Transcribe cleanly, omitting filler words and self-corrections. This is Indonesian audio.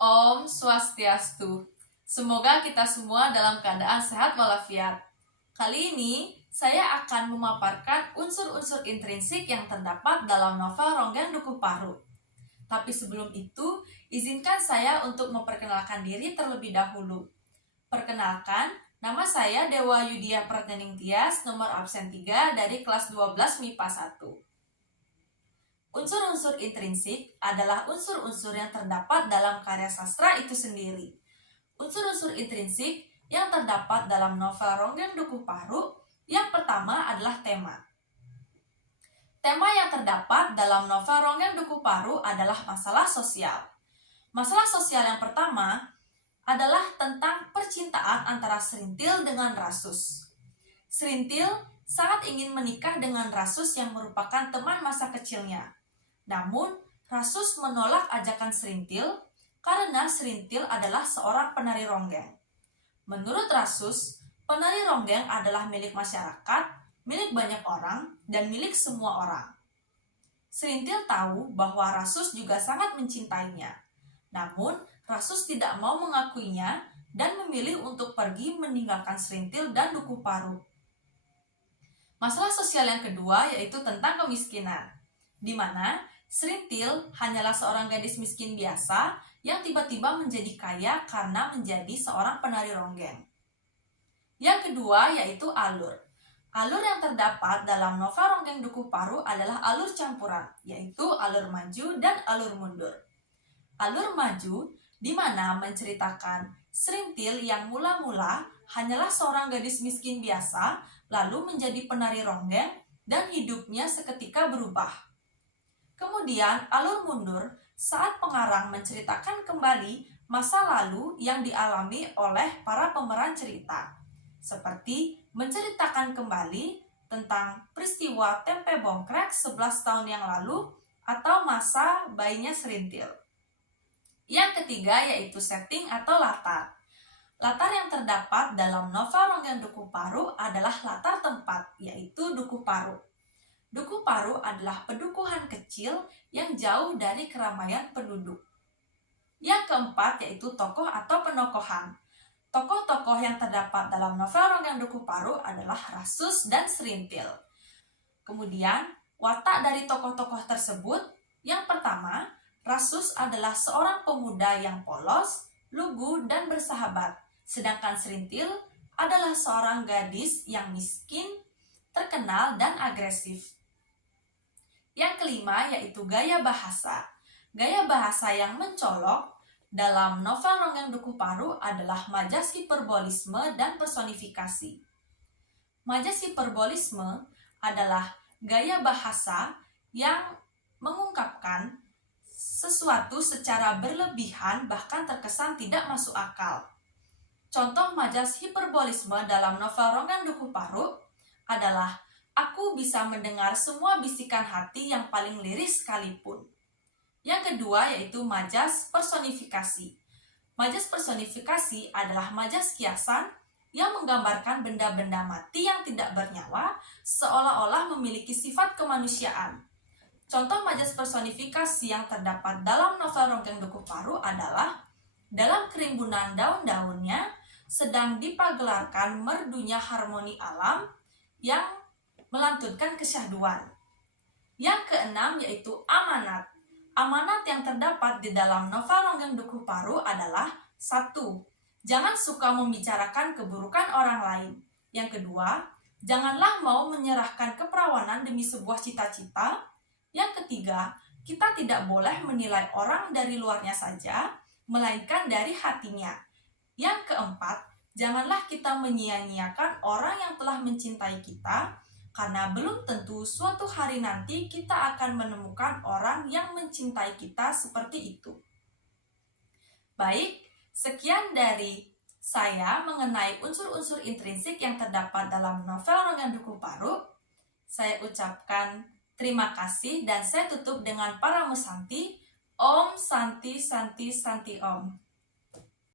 Om Swastiastu. Semoga kita semua dalam keadaan sehat walafiat. Kali ini, saya akan memaparkan unsur-unsur intrinsik yang terdapat dalam novel Ronggeng Dukuh Paru. Tapi sebelum itu, izinkan saya untuk memperkenalkan diri terlebih dahulu. Perkenalkan, nama saya Dewa Yudia Pratnening Tias, nomor absen 3 dari kelas 12 MIPA 1. Unsur-unsur intrinsik adalah unsur-unsur yang terdapat dalam karya sastra itu sendiri. Unsur-unsur intrinsik yang terdapat dalam novel Ronggeng Dukuh Paru, yang pertama adalah tema. Tema yang terdapat dalam novel Ronggeng Dukuh Paru adalah masalah sosial. Masalah sosial yang pertama adalah tentang percintaan antara Serintil dengan Rasus. Serintil sangat ingin menikah dengan Rasus yang merupakan teman masa kecilnya. Namun, Rasus menolak ajakan Serintil karena Serintil adalah seorang penari ronggeng. Menurut Rasus, penari ronggeng adalah milik masyarakat, milik banyak orang, dan milik semua orang. Serintil tahu bahwa Rasus juga sangat mencintainya. Namun, Rasus tidak mau mengakuinya dan memilih untuk pergi meninggalkan Serintil dan Dukuh Paru. Masalah sosial yang kedua yaitu tentang kemiskinan, di mana Serintil hanyalah seorang gadis miskin biasa yang tiba-tiba menjadi kaya karena menjadi seorang penari ronggeng. Yang kedua yaitu alur. Alur yang terdapat dalam novel Ronggeng Dukuh Paru adalah alur campuran, yaitu alur maju dan alur mundur. Alur maju di mana menceritakan Serintil yang mula-mula hanyalah seorang gadis miskin biasa, lalu menjadi penari ronggeng dan hidupnya seketika berubah. Kemudian alur mundur saat pengarang menceritakan kembali masa lalu yang dialami oleh para pemeran cerita, seperti menceritakan kembali tentang peristiwa tempe bongkrek 11 tahun yang lalu atau masa bayinya Serintil. Yang ketiga yaitu setting atau latar. Latar yang terdapat dalam novel Ronggeng Dukuh Paru adalah latar tempat, yaitu Dukuh Paru. Dukuh Paru adalah pedukuhan kecil yang jauh dari keramaian penduduk. Yang keempat yaitu tokoh atau penokohan. Tokoh-tokoh yang terdapat dalam novel Ronggeng Dukuh Paru adalah Rasus dan Serintil. Kemudian, watak dari tokoh-tokoh tersebut, yang pertama, Rasus adalah seorang pemuda yang polos, lugu, dan bersahabat. Sedangkan Serintil adalah seorang gadis yang miskin, terkenal, dan agresif. Yang kelima yaitu gaya bahasa. Gaya bahasa yang mencolok dalam novel Ronggeng Dukuh Paru adalah majas hiperbolisme dan personifikasi. Majas hiperbolisme adalah gaya bahasa yang mengungkapkan sesuatu secara berlebihan bahkan terkesan tidak masuk akal. Contoh majas hiperbolisme dalam novel Ronggeng Dukuh Paru adalah aku bisa mendengar semua bisikan hati yang paling liris sekalipun. Yang kedua yaitu majas personifikasi. Majas personifikasi adalah majas kiasan yang menggambarkan benda-benda mati yang tidak bernyawa seolah-olah memiliki sifat kemanusiaan. Contoh majas personifikasi yang terdapat dalam novel Ronggeng Dukuh Paru adalah dalam kerimbunan daun-daunnya sedang dipagelarkan merdunya harmoni alam yang melantunkan kesyahduan. Yang keenam yaitu amanat. Amanat yang terdapat di dalam novel Ronggeng Dukuh Paru adalah 1. Jangan suka membicarakan keburukan orang lain. Yang kedua, janganlah mau menyerahkan keperawanan demi sebuah cita-cita. Yang ketiga, kita tidak boleh menilai orang dari luarnya saja, melainkan dari hatinya. Yang keempat, janganlah kita menyia-nyiakan orang yang telah mencintai kita, karena belum tentu suatu hari nanti kita akan menemukan orang yang mencintai kita seperti itu. Baik, sekian dari saya mengenai unsur-unsur intrinsik yang terdapat dalam novel Ronggeng Dukuh Paru. Saya ucapkan terima kasih dan saya tutup dengan para musanti. Om Santi Santi Santi Om.